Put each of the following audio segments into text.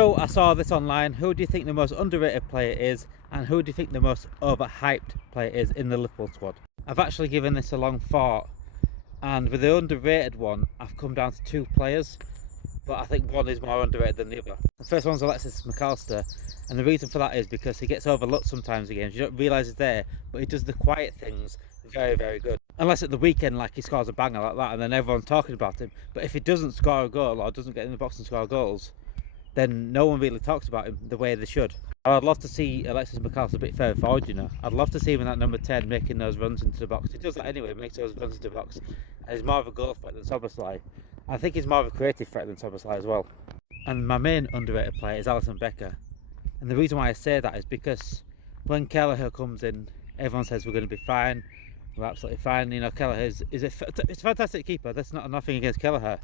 So I saw this online. Who do you think the most underrated player is, and who do you think the most overhyped player is in the Liverpool squad? I've actually given this a long thought, and with the underrated one, I've come down to two players, but I think one is more underrated than the other. The first one's Alexis McAllister, and the reason for that is because he gets overlooked sometimes in games. You don't realise he's there, but he does the quiet things very, very good. Unless at the weekend, like he scores a banger like that, and then everyone's talking about him. But if he doesn't score a goal or doesn't get in the box and score goals, then no one really talks about him the way they should. I'd love to see Alexis McAllister a bit further forward, you know. I'd love to see him in that number 10 making those runs into the box. He does that anyway, makes those runs into the box. And he's more of a goal threat than Szoboszlai. I think he's more of a creative threat than Szoboszlai as well. And my main underrated player is Alisson Becker. And the reason why I say that is because when Kelleher comes in, everyone says we're going to be fine. We're absolutely fine. You know, Kelleher is a fantastic keeper. That's not nothing against Kelleher.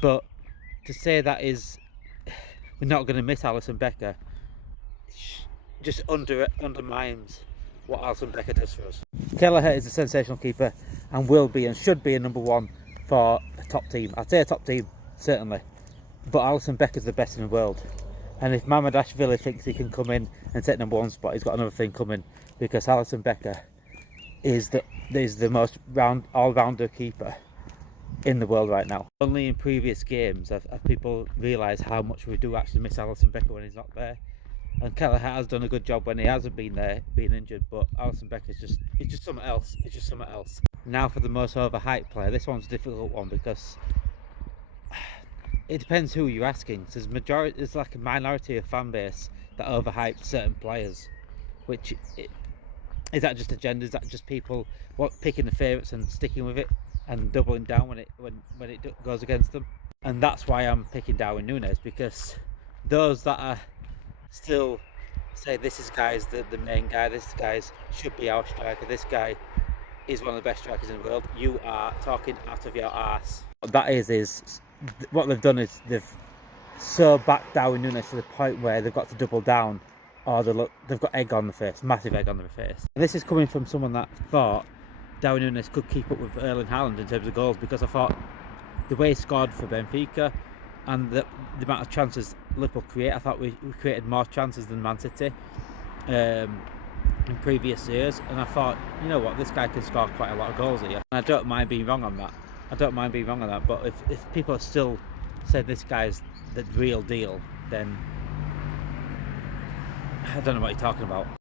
But to say that is we're not going to miss Alisson Becker just undermines what Alisson Becker does for us. Kelleher is a sensational keeper and will be and should be a number one for a top team. I'd say a top team, certainly. But Alisson Becker's the best in the world. And if Mamardashvili thinks he can come in and take number one spot, he's got another thing coming, because Alisson Becker is the most all-rounder keeper in the world right now. Only in previous games have people realised how much we do actually miss Alisson Becker when he's not there. And Kelleher has done a good job when he hasn't been there, being injured, but Alisson Becker's just something else. It's just something else. Now for the most overhyped player. This one's a difficult one because it depends who you're asking. There's like a minority of fan base that overhype certain players, is that just agenda? Is that just people picking the favourites and sticking with it and doubling down when it goes against them? And that's why I'm picking Darwin Núñez, because those that are still say this is the main guy, this guy's should be our striker, this guy is one of the best strikers in the world, you are talking out of your arse. What that is what they've done is they've so backed Darwin Núñez to the point where they've got to double down, or they've got egg on the face, massive egg on their face. And this is coming from someone that thought Darwin Núñez could keep up with Erling Haaland in terms of goals, because I thought the way he scored for Benfica and the amount of chances Liverpool create, I thought we created more chances than Man City in previous years, and I thought, you know what, this guy can score quite a lot of goals here. And I don't mind being wrong on that. But if people are still saying this guy's the real deal, then I don't know what you're talking about.